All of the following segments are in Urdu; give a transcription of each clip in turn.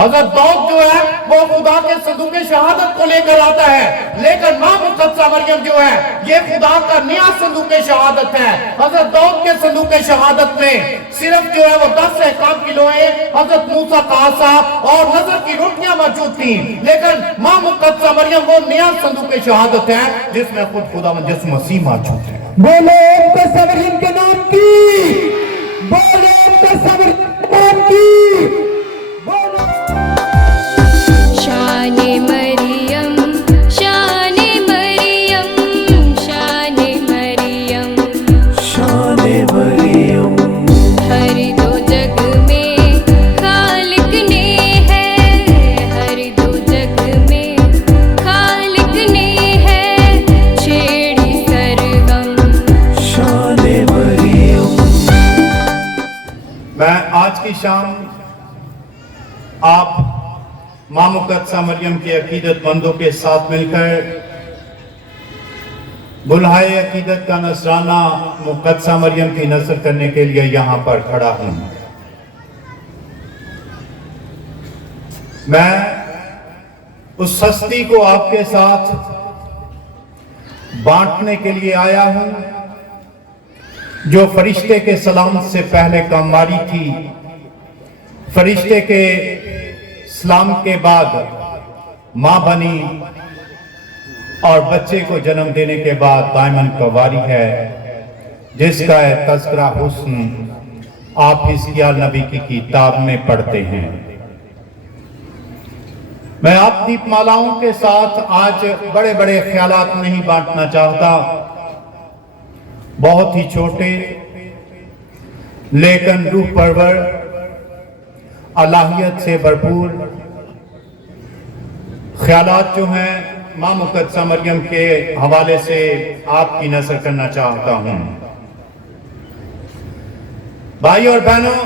حضرت داؤد جو ہے وہ خدا کے صندوق شہادت کو لے کر آتا ہے، لیکن ماں مقدسہ مریم جو ہے یہ خدا کا نیا صندوق شہادت ہے۔ حضرت داؤد کے صندوق شہادت میں صرف جو ہے وہ 10 احکام کی لوحیں، حضرت موسیٰ کا عصا اور نظر کی روٹیاں موجود تھیں، لیکن ماں مقدسہ مریم وہ نیا صندوق شہادت ہے جس میں خود خداوند یسوع مسیح موجود ہے۔ بولو مقدسہ مریم کے نام کی، بولو مقدسہ مریم کے نام کی، بولو۔ شان مریم، شان مریم، شان مریم، شان مریم، ہر دو جگ میں خالق نے ہے، ہر دو جگ میں خالق نے ہے چھیڑی سرگم۔ شان مریم۔ میں آج کی شام آپ ماں مقدسہ مریم کے عقیدت مندوں کے ساتھ مل کر بلہائے عقیدت کا نذرانہ مقدسہ مریم کی نذر کرنے کے لیے یہاں پر کھڑا ہوں۔ میں اس ہستی کو آپ کے ساتھ بانٹنے کے لیے آیا ہوں جو فرشتے کے سلام سے پہلے کامواری تھی، فرشتے کے سلام کے بعد ماں بنی اور بچے کو جنم دینے کے بعد دائماً کنواری ہے، جس کا تذکرہ حسن آپ حزقیال نبی کی کتاب میں پڑھتے ہیں۔ میں آپ دیپ مالاؤں کے ساتھ آج بڑے بڑے خیالات نہیں بانٹنا چاہتا، بہت ہی چھوٹے لیکن روح پرور، الہیت سے بھرپور خیالات جو ہیں ماں مقدسہ مریم کے حوالے سے آپ کی نظر کرنا چاہتا ہوں۔ بھائی اور بہنوں،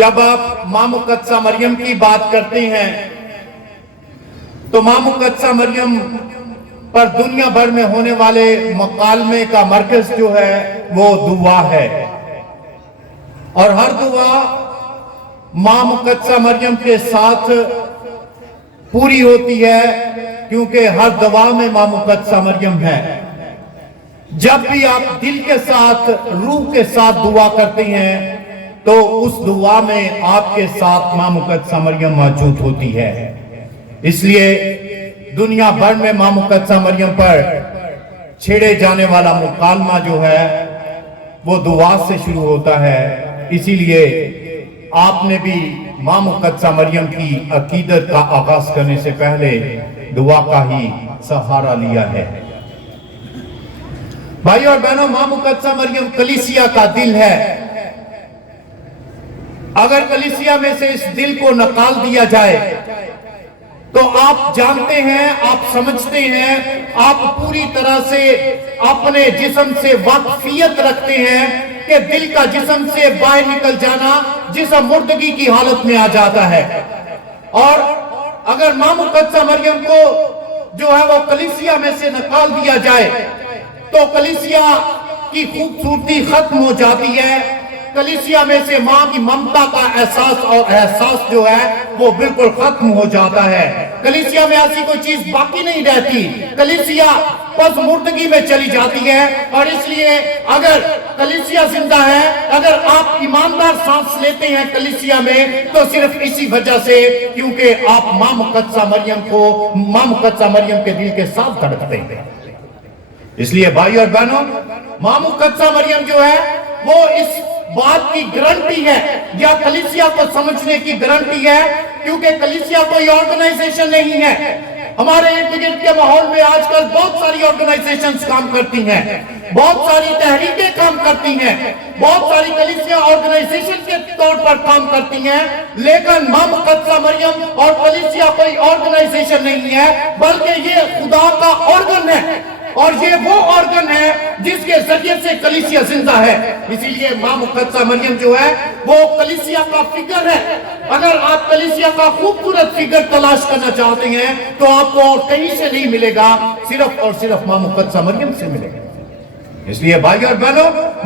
جب آپ ماں مقدسہ مریم کی بات کرتے ہیں تو ماں مقدسہ مریم پر دنیا بھر میں ہونے والے مکالمے کا مرکز جو ہے وہ دعا ہے، اور ہر دعا ماں مقدسہ مریم کے ساتھ پوری ہوتی ہے، کیونکہ ہر دعا میں ماں مقدسہ مریم ہے۔ جب بھی آپ دل کے ساتھ، روح کے ساتھ دعا کرتے ہیں تو اس دعا میں آپ کے ساتھ ماں مقدسہ مریم موجود ہوتی ہے۔ اس لیے دنیا بھر میں ماں مقدسہ مریم پر چھیڑے جانے والا مکالمہ جو ہے وہ دعا سے شروع ہوتا ہے۔ اسی لیے آپ نے بھی ماں مقدسہ مریم کی عقیدت کا آغاز کرنے سے پہلے دعا کا ہی سہارا لیا ہے۔ بھائی اور بہنوں، ماں مقدسہ مریم کلیسیا کا دل ہے۔ اگر کلیسیا میں سے اس دل کو نکال دیا جائے تو آپ جانتے ہیں، آپ سمجھتے ہیں، آپ پوری طرح سے اپنے جسم سے واقفیت رکھتے ہیں کہ دل کا جسم سے باہر نکل جانا جسم مردگی کی حالت میں آ جاتا ہے۔ اور اگر ماں مقدسہ مریم کو جو ہے وہ کلیسیا میں سے نکال دیا جائے تو کلیسیا کی خوبصورتی ختم ہو جاتی ہے، کلیسیا میں سے ماں کی ممتا کا احساس جو ہے وہ بالکل ختم ہو جاتا ہے۔ کلیسیا میں ایسی کوئی چیز باقی نہیں رہتی، کلیسیا پس مردگی میں چلی جاتی ہے۔ اور اس لیے اگر کلیسیا زندہ ہے، اگر آپ ایماندار سانس لیتے ہیں کلیسیا میں تو صرف اسی وجہ سے کیونکہ آپ ماں مقدسہ مریم کے دل کے ساتھ دھڑکتے ہیں۔ اس لیے بھائی اور بہنوں، ماں مقدسہ مریم جو ہے وہ اس بات کی گارنٹی ہے یا کلیسیا کو سمجھنے کی گارنٹی ہے، کیونکہ کلیسیا کوئی آرگنائزیشن نہیں ہے۔ ہمارے ارد گرد کے ماحول میں آج کل بہت ساری آرگنائزیشنز کام کرتی ہیں، بہت ساری تحریکیں کام کرتی ہیں، بہت ساری کلیسیا آرگنائزیشن کے طور پر کام کرتی ہیں، لیکن ماں مقدسہ مریم اور کلیسیا کوئی آرگنائزیشن نہیں ہے، بلکہ یہ خدا کا آرگن ہے، اور یہ وہ آرگن ہے جس کے ذریعے سے کلیسیا زندہ ہے۔ اسی لیے ماں مقدسہ مریم جو ہے وہ کلیسیا کا فگر ہے۔ اگر آپ کلیسیا کا خوبصورت فگر تلاش کرنا چاہتے ہیں تو آپ کو اور کہیں سے نہیں ملے گا، صرف اور صرف ماں مقدسہ مریم سے ملے گا۔ اس لیے بھائی اور بہنوں،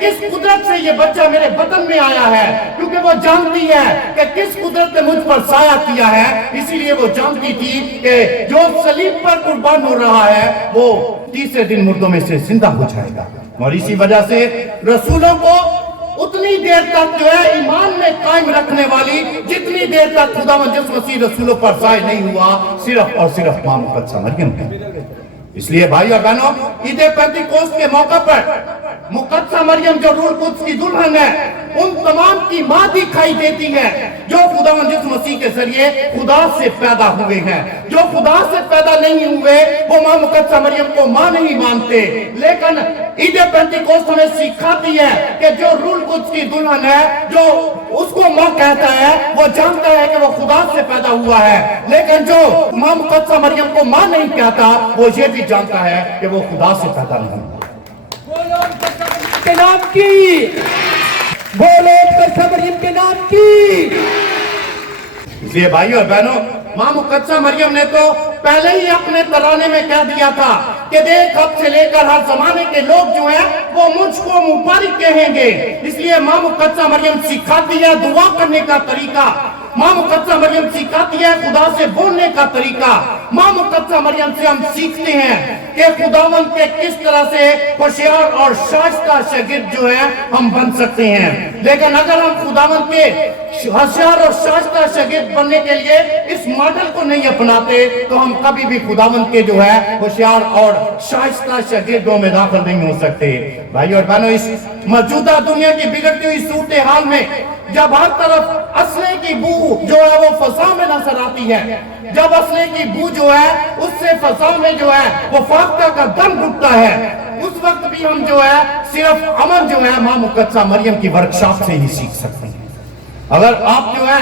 کس قدرت سے یہ بچہ میرے بدن میں آیا ہے، کیونکہ وہ جانتی ہے کہ کس قدرت نے مجھ پر سایہ کیا ہے، اسی لیے وہ جانتی تھی کہ جو صلیب پر قربان ہو رہا ہے وہ تیسرے دن مردوں میں سے زندہ ہو جائے گا۔ اور اسی وجہ سے رسولوں کو اتنی دیر تک جو ہے ایمان میں قائم رکھنے والی جتنی دیر تک خداوند یسوع مسیح رسولوں پر ظاہر نہیں ہوا، صرف اور صرف ماں مقدسہ مریم ہے۔ اس لیے بھائیو اور بہنوں، عید پینتیکوست کے موقع پر مقدسہ مریم جو روح القدس کی دلہن ہے، ان تمام کی ماں دکھائی دیتی ہے جو خداوند یسوع مسیح کے ذریعے خدا سے پیدا ہوئے ہیں۔ جو خدا سے پیدا نہیں ہوئے وہ ماں مقدسہ مریم کو ماں نہیں مانتے، لیکن عید پینتیکوست ہمیں سکھاتی ہے کہ جو روح القدس کی دلہن ہے، جو اس کو ماں کہتا ہے، وہ جانتا ہے کہ وہ خدا سے پیدا ہوا ہے، لیکن جو ماں مقدسہ مریم کو ماں نہیں کہتا وہ یہ بھی جانتا ہے کہ وہ خدا سے پیدا نہیں ہوا۔ کے نام کی بولو مقدسہ مریم کے نام کی۔ اس لیے بھائیو اور بہنوں، ماں مقدسہ مریم نے تو پہلے ہی اپنے ترانے میں کہہ دیا تھا کہ دیکھ اب سے لے کر ہر زمانے کے لوگ جو ہیں وہ مجھ کو مبارک کہیں گے۔ اس لیے ماں مقدسہ مریم سکھاتی ہے دعا کرنے کا طریقہ، ماں مقدسہ مریم سکھاتی ہے خدا سے بولنے کا طریقہ۔ ماں مقدسہ مریم سے ہم سیکھتے ہیں کہ خداوند کے کس طرح سے ہوشیار اور شائستہ شاگرد جو ہے ہم بن سکتے ہیں، لیکن اگر ہم خداوند کے ہوشیار اور شائستہ شاگرد بننے کے لیے اس ماڈل کو نہیں اپناتے تو ہم کبھی بھی خداوند کے جو ہے ہوشیار اور شائستہ شاگردوں میں داخل نہیں ہو سکتے۔ بھائی اور بہنوں، اس موجودہ دنیا کی بگڑتی ہوئی صورتحال میں جب ہر طرف اسلحے کی بو جو ہے وہ فضا میں نظر آتی ہے، جب اسلحے کی بو جو ہے اس سے فضا میں جو ہے وہ فاختہ کا دم گھٹتا ہے، اس وقت بھی ہم جو ہے صرف امن جو ہے ماں مقدسہ مریم کی ورکشاپ سے ہی سیکھ سکتے ہیں۔ اگر آپ جو ہے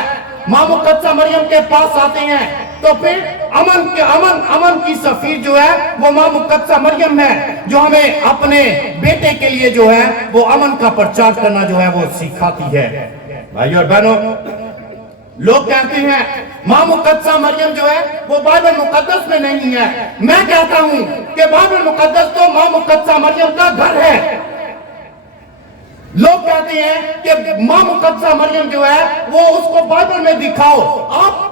ماں مقدسہ مریم کے پاس آتے ہیں تو پھر امن کی سفیر جو ہے وہ ماں مقدسہ مریم ہے، جو ہمیں اپنے بیٹے کے لیے جو ہے وہ امن کا پرچار کرنا جو ہے وہ سکھاتی ہے۔ بھائی اور بہنوں، لوگ کہتے ہیں ماں مقدسہ مریم جو ہے وہ بائبل مقدس میں نہیں ہے۔ میں کہتا ہوں کہ بائبل مقدس تو ماں مقدسہ مریم کا گھر ہے۔ لوگ کہتے ہیں کہ ماں مقدسہ مریم جو ہے وہ اس کو بائبل میں دکھاؤ، آپ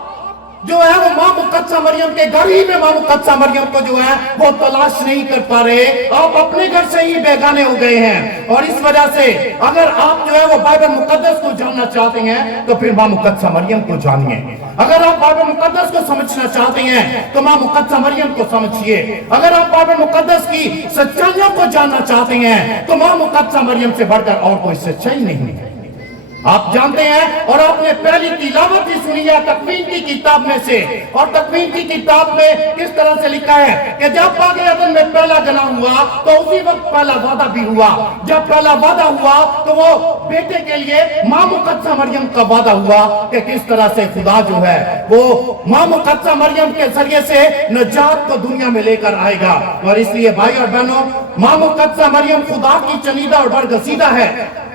جو ہے وہ ماں مقدسہ مریم کے گھر ہی میں ماں مقدسہ مریم کو جو ہے وہ تلاش نہیں کر پا رہے، آپ اپنے گھر سے ہی بیگانے ہو گئے ہیں۔ اور اس وجہ سے اگر آپ جو ہے وہ بائبل مقدس کو جاننا چاہتے ہیں تو پھر ماں مقدسہ مریم کو جانیے۔ اگر آپ بائبل مقدس کو سمجھنا چاہتے ہیں تو ماں مقدسہ مریم کو سمجھیے۔ اگر آپ بائبل مقدس کی سچائیوں کو جاننا چاہتے ہیں تو ماں مقدسہ مریم سے بڑھ کر اور کوئی سچائی نہیں ہے۔ آپ جانتے ہیں اور آپ نے پہلی تلاوت ہی سنی ہے تکوین کی کتاب میں سے، اور تکوین کی کتاب میں کس طرح سے لکھا ہے کہ جب باغ عدن میں پہلا گناہ ہوا تو اسی وقت پہلا وعدہ بھی ہوا۔ جب پہلا وعدہ ہوا تو وہ بیٹے کے لیے ماں مقدسہ مریم کا وعدہ ہوا کہ کس طرح سے خدا جو ہے وہ ماں مقدسہ مریم کے ذریعے سے نجات کو دنیا میں لے کر آئے گا۔ اور اس لیے بھائی اور بہنوں، ماں مقدسہ مریم خدا کی چنیدہ اور برگزیدہ ہے،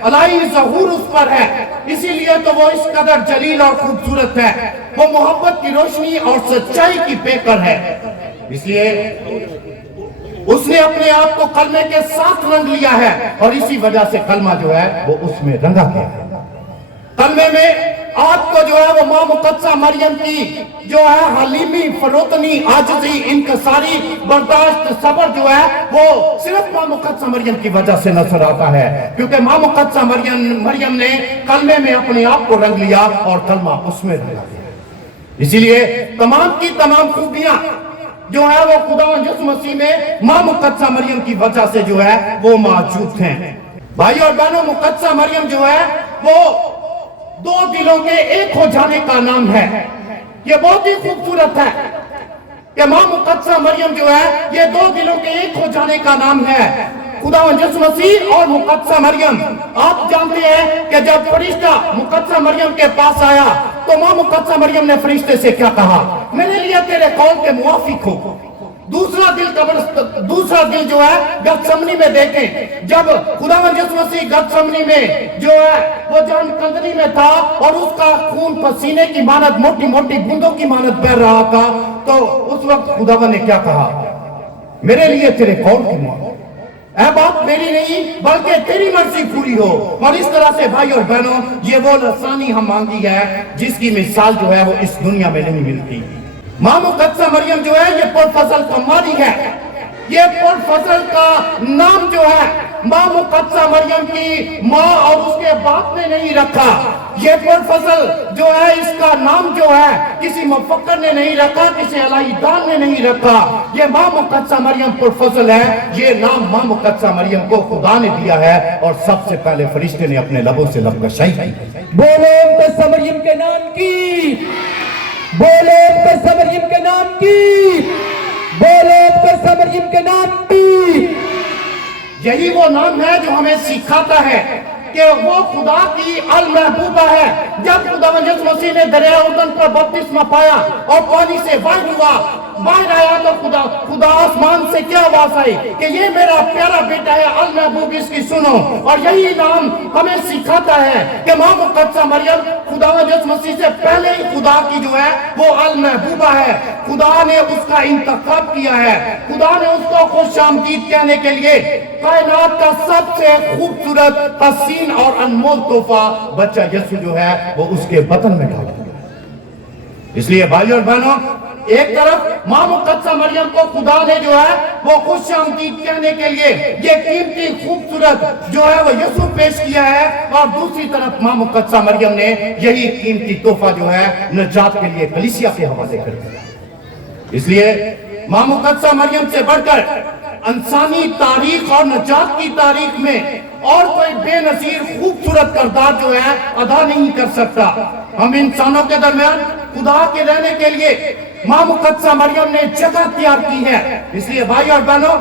الہی ظہور اس پر ہے، اسی لیے تو وہ اس قدر جلیل اور خوبصورت ہے، وہ محبت کی روشنی اور سچائی کی پیکر ہے۔ اس لیے اس نے اپنے آپ کو کلمے کے ساتھ رنگ لیا ہے، اور اسی وجہ سے کلمہ جو ہے وہ اس میں رنگا گیا ہے۔ کلمے میں آپ کو جو ہے وہ ماں مقدسہ مریم کی جو ہے حلیمی، فروتنی، عاجزی، انکساری، برداشت، صبر جو ہے وہ صرف ماں مقدسہ مریم کی وجہ سے نظر آتا ہے، کیونکہ ماں مقدسہ مریم نے کلمے میں اپنے آپ کو رنگ لیا اور کلمہ اس میں رنگا گیا۔ اسی لیے تمام کی تمام خوبیاں جو ہے وہ خداوند یسوع مسیح میں ماں مقدسہ مریم کی وجہ سے جو ہے وہ موجود ہیں۔ بھائی اور بہنوں، مقدسہ مریم جو ہے وہ دو دلوں کے ایک ہو جانے کا نام ہے۔ یہ بہت ہی خوبصورت ہے کہ ماں مقدسہ مریم جو ہے یہ دو دلوں کے ایک ہو جانے کا نام ہے، خداوند یسوع مسیح اور مقدسہ مریم۔ آپ جانتے ہیں کہ جب فرشتہ مقدسہ مریم کے پاس آیا تو ماں مقدسہ مریم نے فرشتے سے کیا کہا؟ میرے لیے تیرے قول کے موافق ہو۔ دوسرا دل جو ہے گتسمنی میں دیکھیں، جب خداوند یسوع مسیح گتسمنی میں جو ہے وہ جان کندری میں تھا اور اس کا خون پسینے کی مانند موٹی موٹی بوندوں کی مانند بہہ رہا تھا، تو اس وقت خداوند نے کیا کہا؟ میرے لیے تیرے قول کی موافق۔ اے باپ میری نہیں بلکہ تیری مرضی پوری ہو. اور اس طرح سے بھائی اور بہنوں یہ وہ لسانی ہم مانگی ہے جس کی مثال جو ہے وہ اس دنیا میں نہیں ملتی. ماں مقدسہ مریم جو ہے یہ پرفضل کا مانی ہے. یہ پرفضل کا نام جو ہے ماں مقدسہ مریم کی ماں اور اس کے باپ نے نہیں رکھا. یہ پرفضل جو ہے اس کا نام جو ہے کسی مفکر نے نہیں رکھا, کسی الہی دان نے نہیں رکھا. یہ ماں مقدسہ مریم پرفضل ہے. یہ نام ماں مقدسہ مریم کو خدا نے دیا ہے اور سب سے پہلے فرشتے نے اپنے لبوں سے لب کشائی کی. بولو مقدسہ مریم کے نام کی, بولو مقدسہ مریم کے نام کی, بولو مقدسہ مریم کے نام کی. یہی وہ نام ہے جو ہمیں سکھاتا ہے کہ وہ خدا کی المحبوبہ ہے. جب خدا یسوع مسیح نے دریائے اردن پر بپتسمہ پایا اور پانی سے باہر ہوا, باہر آیا تو خدا آسمان سے کیا آواز آئی کہ یہ میرا پیارا بیٹا ہے, المحبوب اس کی سنو. اور یہی نام ہمیں سکھاتا ہے کہ ماں مقدسہ مریم خدا یسوع مسیح سے پہلے ہی خدا کی جو ہے وہ المحبوبہ ہے. خدا نے اس کا انتخاب کیا ہے. خدا نے اس کو خوش آمدید کہنے کے لیے کائنات کا سب سے خوبصورت, حسین اور انمول تحفہ بچہ یسوع جو ہے وہ اس کے بطن میں ڈال دیا. اس لیے بھائیوں اور بہنوں ایک طرف ماں مقدسہ مریم کو خدا نے جو ہے وہ خوش آمدید کہنے کے لیے یہ قیمتی خوبصورت جو ہے وہ یسوع پیش کیا ہے, اور دوسری طرف ماں مقدسہ مریم نے یہی قیمتی تحفہ جو ہے نجات کے لیے کلیسیا کے حوالے کر دیا. اس لیے ماں مقدسہ مریم سے بڑھ کر انسانی تاریخ اور نجات کی تاریخ میں اور کوئی بے نظیر خوبصورت کردار جو ہے ادا نہیں کر سکتا. ہم انسانوں کے درمیان خدا کے رہنے کے لیے ماں مقدسہ مریم نے جگہ تیار کی ہے. اس لیے بھائی اور بہنوں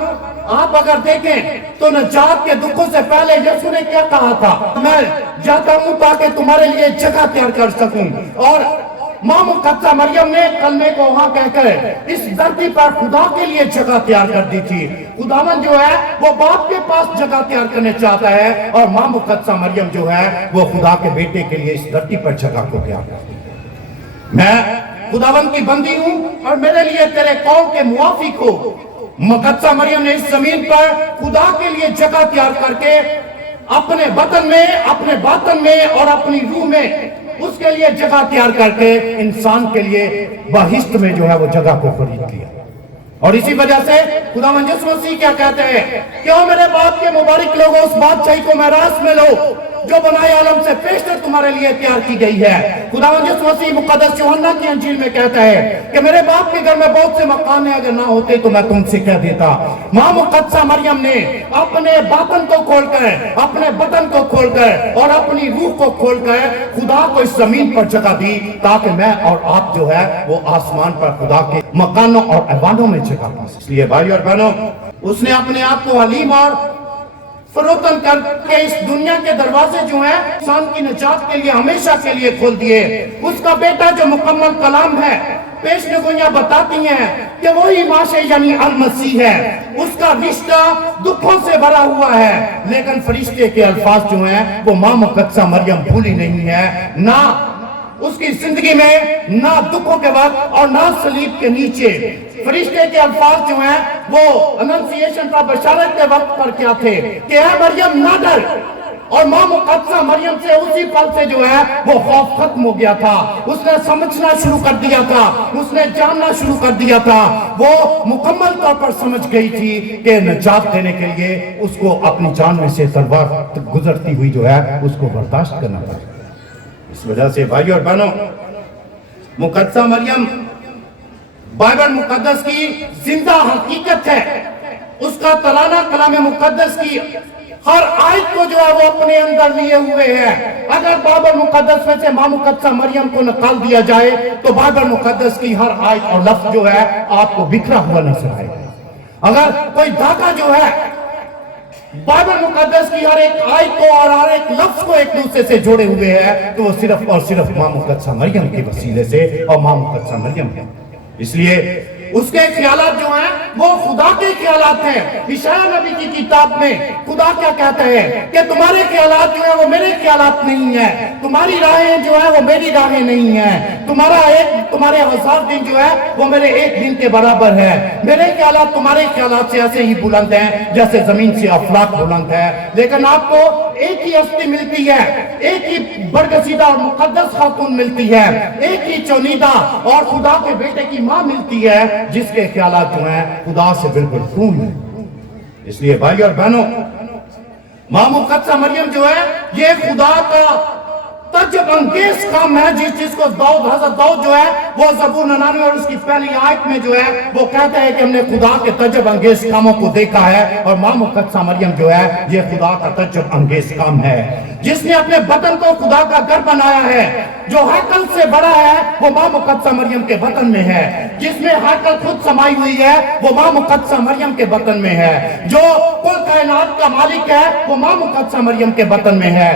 آپ اگر دیکھیں تو نجات کے دکھوں سے پہلے یسوع نے کیا کہا تھا, میں جاتا ہوں تاکہ تمہارے لیے جگہ تیار کر سکوں. اور ماں مقدسہ مریم نے کلمے کو وہاں کہہ کر اس دھرتی پر خدا کے لیے جگہ تیار کر دی تھی. خداوند جو ہے وہ باپ کے پاس جگہ تیار کرنے چاہتا ہے, اور ماں مقدسہ مریم جو ہے وہ خدا کے بیٹے کے لیے اس دھرتی پر جگہ کو تیار کرتی ہے. میں خداوند کی بندی ہوں اور میرے لیے تیرے قول کے موافق ہو. مقدسہ مریم نے اس زمین پر خدا کے لیے جگہ تیار کر کے اپنے بطن میں, اپنے باطن میں اور اپنی روح میں اس کے لیے جگہ تیار کر کے انسان کے لیے بہشت میں جو ہے وہ جگہ کو خرید لیا. اور اسی وجہ سے خداوند یسوع مسیح کیا کہتے ہیں, کیوں میرے باپ کے مبارک لوگوں اس بادشاہی کو میراث میں لو جو بنائے عالم سے پیشتر تمہارے لیے تیار کی گئی ہے. خداوند یسوع مسیح مقدس یوحنا کی انجیل میں کہتا ہے کہ میرے باپ کے گھر میں بہت سے مکان ہیں, اگر نہ ہوتے تو میں تم سے کہہ دیتا. ماں مقدسہ مریم نے اپنے باطن کو کھول کر, اپنے بدن کو کھول کر اور اپنی روح کو کھول کر خدا کو اس زمین پر جگہ دی تاکہ میں اور آپ جو ہے وہ آسمان پر خدا کے مکانوں اور ایوانوں میں جگہ پا سکیں. اس لیے بھائی اور بہنوں اس نے اپنے آپ کو حلیم اور فروتن کر کے اس دنیا کے دروازے جو ہیں انسان کی نجات کے لیے ہمیشہ کے لیے کھول دیے. اس کا بیٹا جو مکمل کلام ہے, پیش نگویاں بتاتی ہیں کہ وہی ماشے یعنی المسیح ہے. اس کا رشتہ دکھوں سے بھرا ہوا ہے, لیکن فرشتے کے الفاظ جو ہیں وہ ماں مقدسہ مریم بھولی نہیں ہے, نہ اس کی زندگی میں نہ دکھوں کے وقت اور نہ صلیب کے نیچے. فرشتے کے الفاظ جو ہیں وہ اننسیشن کا بشارت کے وقت پر کیا تھے کہ اے مریم نہ ڈر. اور ماں مقدسہ مریم سے اسی پل سے جو ہے وہ خوف ختم ہو گیا تھا. اس نے سمجھنا شروع کر دیا تھا, اس نے جاننا شروع کر دیا تھا. وہ مکمل طور پر سمجھ گئی تھی کہ نجات دینے کے لیے اس کو اپنی جان میں سے تلوار گزرتی ہوئی جو ہے اس کو برداشت کرنا پڑا. اس وجہ سے بھائی اور بہنوں مقدسہ مریم بائبل مقدس کی زندہ حقیقت ہے. اس کا ترانہ کلام مقدس کی ہر آیت کو جو ہے وہ اپنے اندر لیے ہوئے ہے. اگر بائبل مقدس میں سے ماں مقدسہ مریم کو نکال دیا جائے تو بائبل مقدس کی ہر آیت اور لفظ جو ہے آپ کو بکھرا ہوا نظر آئے گا. اگر کوئی دھاگا جو ہے بائبل مقدس کی ہر ایک آیت کو اور ہر ایک لفظ کو ایک دوسرے سے جوڑے ہوئے ہے تو وہ صرف اور صرف ماں مقدسہ مریم کے وسیلے سے اور ماں مقدسہ مریم ہے. اس لیے اس کے خیالات جو ہیں وہ خدا کے خیالات ہیں۔ اشعیاء نبی کی کتاب میں خدا کیا کہتا ہے کہ تمہارے خیالات جو ہے وہ میرے خیالات نہیں ہیں، تمہاری راہیں جو ہے وہ میری راہیں نہیں ہیں، تمہارے 1000 دن جو ہے وہ میرے ایک دن کے برابر ہے۔ میرے خیالات تمہارے خیالات سے ایسے ہی بلند ہیں جیسے زمین سے افلاک بلند ہے، لیکن آپ کو ایک ہی ہستی ملتی ہے، ایک ہی برگزیدہ اور مقدس خاتون ملتی ہے، ایک ہی چونیدہ اور خدا کے بیٹے کی ماں ملتی ہے جس کے خیالات جو ہیں خدا سے بالکل خون ہیں۔ اس لیے بھائی اور بہنوں، ماں مقدسہ مریم جو ہے یہ خدا کا تجب انگیز کام ہے، جس کو حضرت داؤد جو ہے وہ زبور 99 اور اس کی پہلی آیت میں جو ہے وہ کہتا ہے کہ ہم نے خدا کے تجب انگیز کاموں کو دیکھا ہے، اور ماں مقدسہ مریم جو ہے یہ خدا کا تجب انگیز کام ہے، جس نے اپنے بدن کو خدا کا گھر بنایا ہے۔ جو ہیکل سے بڑا ہے وہ ماں مقدسہ مریم کے بطن میں ہے، جس میں ہیکل خود سمائی ہوئی ہے وہ ماں مقدسہ مریم کے بطن میں ہے، جو کل کائنات کا مالک ہے وہ ماں مقدسہ مریم کے بطن میں ہے،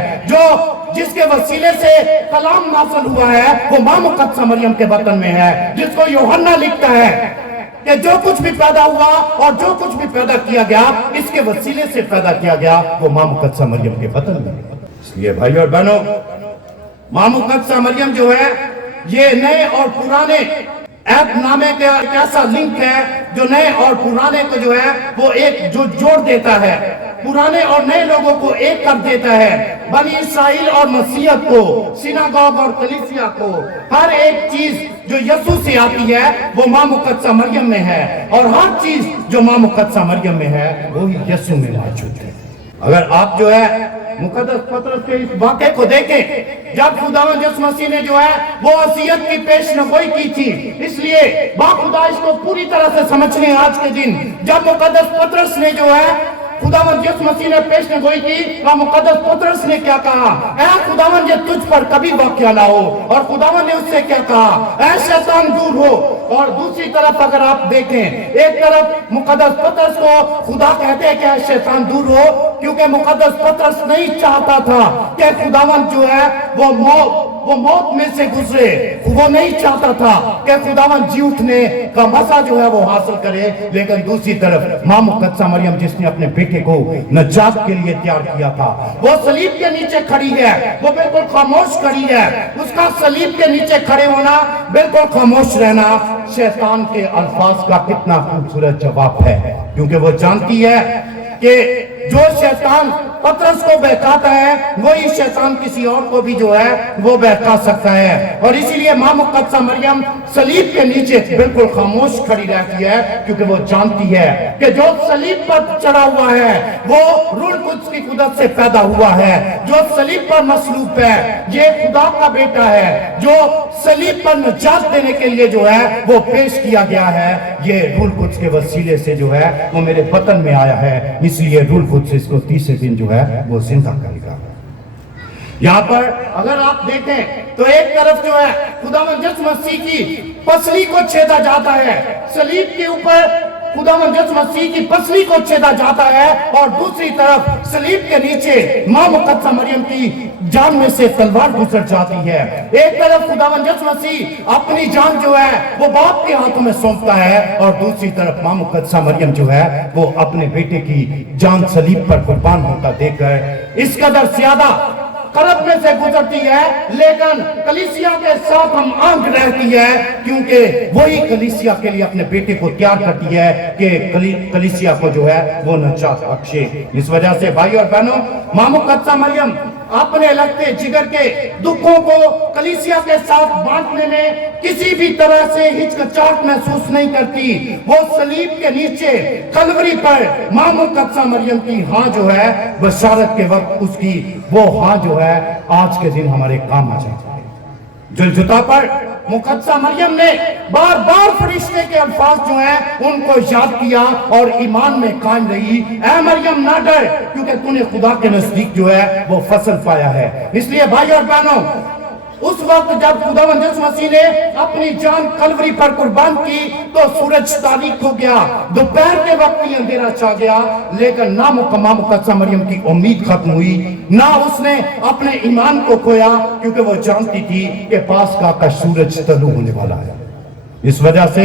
جس کے وسیلے سے کلام نازل ہوا ہے وہ ماں مقدسہ مریم کے بطن میں ہے، جس کو یوحنا لکھتا ہے کہ جو کچھ بھی پیدا ہوا اور جو کچھ بھی پیدا کیا گیا اس کے وسیلے سے پیدا کیا گیا وہ ماں مقدسہ مریم کے بطن میں ہے۔ اس لیے بھائی اور بہنوں، ماں مقدسہ مریم جو ہے یہ نئے اور پرانے عہد نامے کا ایک ایسا لنک ہے جو نئے اور پرانے کو جو ہے وہ ایک جو جوڑ دیتا ہے، پرانے اور نئے لوگوں کو ایک کر دیتا ہے، بنی اسرائیل اور مسیحیت کو، سیناگوگ اور کلیسیا کو، ہر ایک چیز جو یسوع سے آتی ہے وہ ماں مقدسہ مریم میں ہے، اور ہر چیز جو ماں مقدسہ مریم میں ہے وہی یسوع میں موجود ہے۔ اگر آپ جو ہے مقدس پطرس کے اس واقعے کو دیکھیں، جب خداوند یسوع مسیح نے جو ہے وہ عصیت کی پیشنگوئی کی تھی، اس لیے باخدا اس کو پوری طرح سے سمجھ لیں آج کے دن، جب مقدس پطرس نے جو ہے خداوند یسوع مسیح نے پیشنگوئی کی، اور مقدس پطرس نے کیا کہا؟ اے خداوند یہ تجھ پر کبھی واقعہ نہ ہو، اور خداوند نے اس سے کیا کہا؟ اے شیطان دور ہو۔ اور دوسری طرف اگر آپ دیکھیں، ایک طرف مقدس پطرس کو خدا کہتے ہیں کہ اے شیطان دور ہو، کیونکہ مقدس پطرس نہیں چاہتا تھا کہ خداوند جو ہے وہ موت میں سے گزرے، وہ نہیں چاہتا تھا کہ خداوند جی اٹھنے کا مزہ جو ہے وہ حاصل کرے، لیکن دوسری طرف ماں مقدسہ مریم جس نے اپنے بیٹے کو نجات کے لیے تیار کیا تھا، وہ صلیب کے نیچے کھڑی ہے، وہ بالکل خاموش کھڑی ہے، اس کا صلیب کے نیچے کھڑے ہونا، بالکل خاموش رہنا شیطان کے الفاظ کا کتنا خوبصورت جواب ہے، کیونکہ وہ جانتی ہے کہ جو شیطان پطرس کو بہکاتا ہے وہی شیطان کسی اور کو بھی جو ہے وہ بہکا سکتا ہے، اور اسی لیے ماں مقدسہ مریم صلیب کے نیچے بالکل خاموش کھڑی رہتی ہے، کیونکہ وہ جانتی ہے کہ جو صلیب پر چڑھا ہوا ہے وہ روح القدس کی قدرت سے پیدا ہوا ہے، جو صلیب پر مصلوب ہے یہ خدا کا بیٹا ہے، جو صلیب پر نجات دینے کے لیے جو ہے وہ پیش کیا گیا ہے، یہ روح القدس کے وسیلے سے جو ہے وہ میرے بطن میں آیا ہے، اس لیے روح القدس اس کو تیسرے دن جو ہے وہ زندہ کرے گا۔ یہاں پر اگر آپ دیکھیں تو ایک طرف جو ہے خداوند یسوع مسیح کی پسلی کو چھیدا جاتا ہے، صلیب کے اوپر خداوند یسوع مسیح کی پسلی کو چھیدا جاتا ہے، اور دوسری طرف صلیب کے نیچے ماں مقدسہ مریم کی جان میں سے تلوار گزر جاتی ہے۔ ایک طرف خداوند یسوع مسیح اپنی جان جو ہے وہ باپ کے ہاتھوں میں سونپتا ہے، اور دوسری طرف ماں مقدسہ مریم جو ہے وہ اپنے بیٹے کی جان صلیب پر قربان ہوتا دیکھ کر اس قدر زیادہ قرب میں سے گزرتی ہے، لیکن کلیسیا کے ساتھ ہم آنکھ رہتی ہے، کیونکہ وہی کلیسیا کے لیے اپنے بیٹے کو تیار کرتی ہے کہ کلیسیا کو جو ہے وہ نجات بخشے۔ اس وجہ سے بھائی اور بہنوں، ماں مقدسہ مریم اپنے لگتے جگر کے دکھوں کو کلیسیا کے ساتھ بانٹنے میں کسی بھی طرح سے ہچکچاہٹ محسوس نہیں کرتی۔ وہ صلیب کے نیچے کلوری پر ماں مقدسہ مریم کی ہاں جو ہے بشارت کے وقت اس کی وہ ہاں جو ہے آج کے دن ہمارے کام آ جاتی ہے۔ جلجتا پر مقدسہ مریم نے بار بار فرشتے کے الفاظ جو ہیں ان کو یاد کیا اور ایمان میں قائم رہی۔ اے مریم نہ ڈر، کیونکہ تو نے خدا کے نزدیک جو ہے وہ فصل پایا ہے۔ اس لیے بھائی اور بہنوں، اس وقت جب خداوند یسوع مسیح نے اپنی جان کلوری پر قربان کی تو سورج تاریک ہو گیا، دوپہر کے وقت ہی اندھیرا چھا گیا، لیکن نہ ماں مقدسہ مریم کی امید ختم ہوئی، نہ اس نے اپنے ایمان کو کھویا، کیونکہ وہ جانتی تھی کہ پاس کا سورج طلوع ہونے والا ہے۔ اس وجہ سے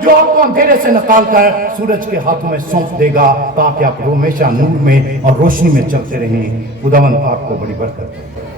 جو آپ کو اندھیرے سے نکال کر سورج کے ہاتھوں میں سونپ دے گا تاکہ آپ ہمیشہ نور میں اور روشنی میں چلتے رہیں۔ خداوند آپ کو بڑی برکت دے۔